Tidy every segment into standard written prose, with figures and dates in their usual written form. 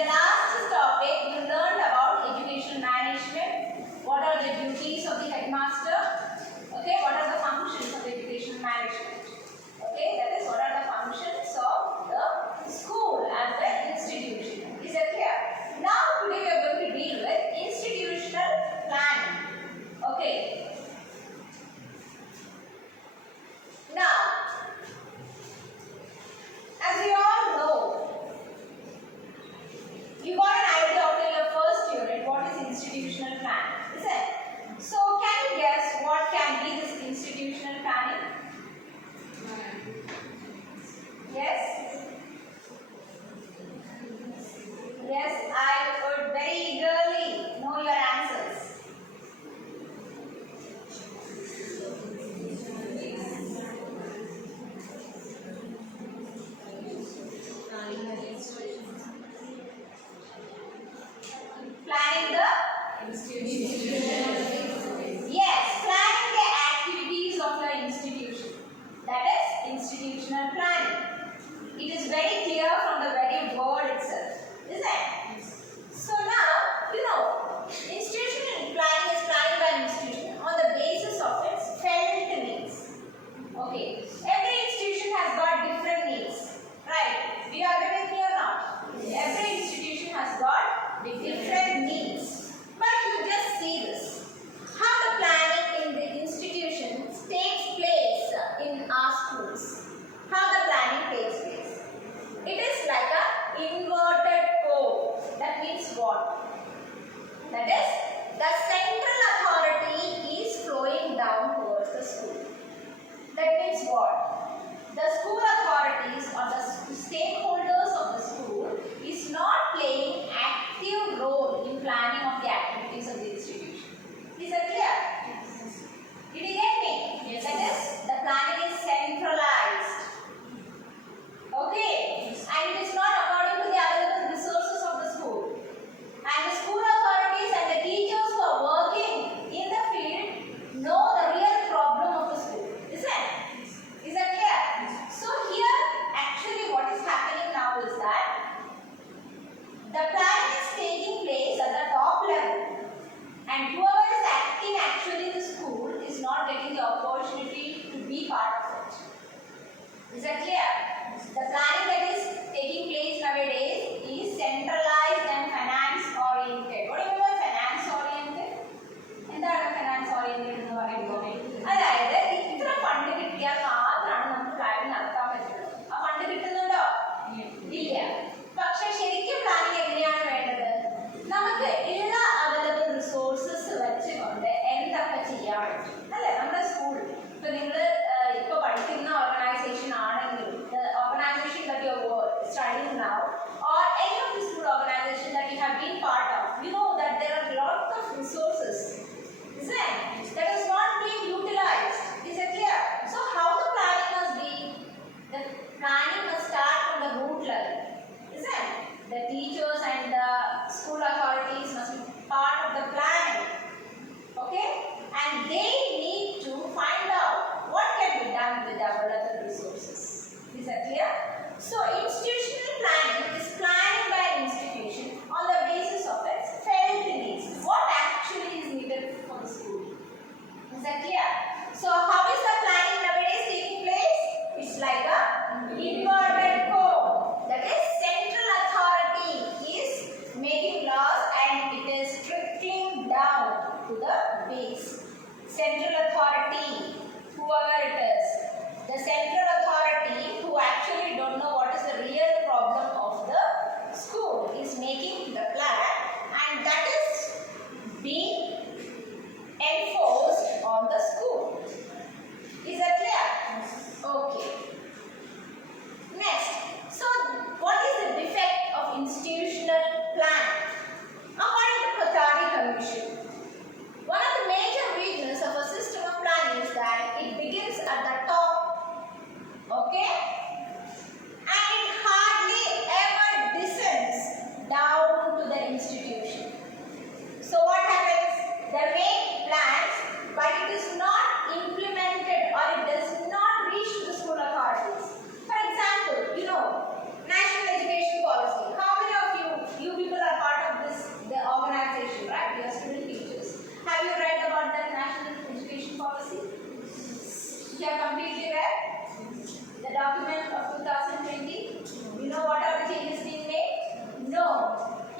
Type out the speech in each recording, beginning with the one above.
the last topic, you learned about education management. What are the duties of the headmaster? Okay, what are the functions of education management? Okay, that is what are the functions of the school and the institution. Is that clear? Now today we are going to deal with institutional planning. Okay. Now, as we all know,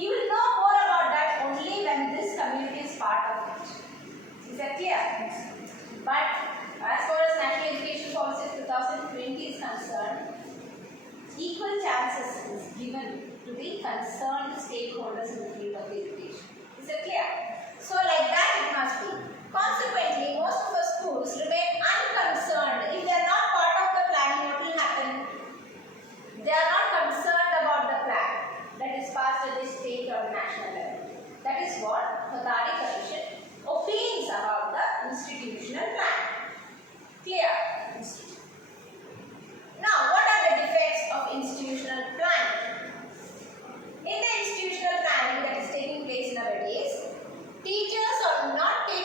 You will know more about that only when this community is part of it. Is that clear? But as far as National Education Policy 2020 is concerned, equal chances is given to the concerned stakeholders in the field of education. Is that clear?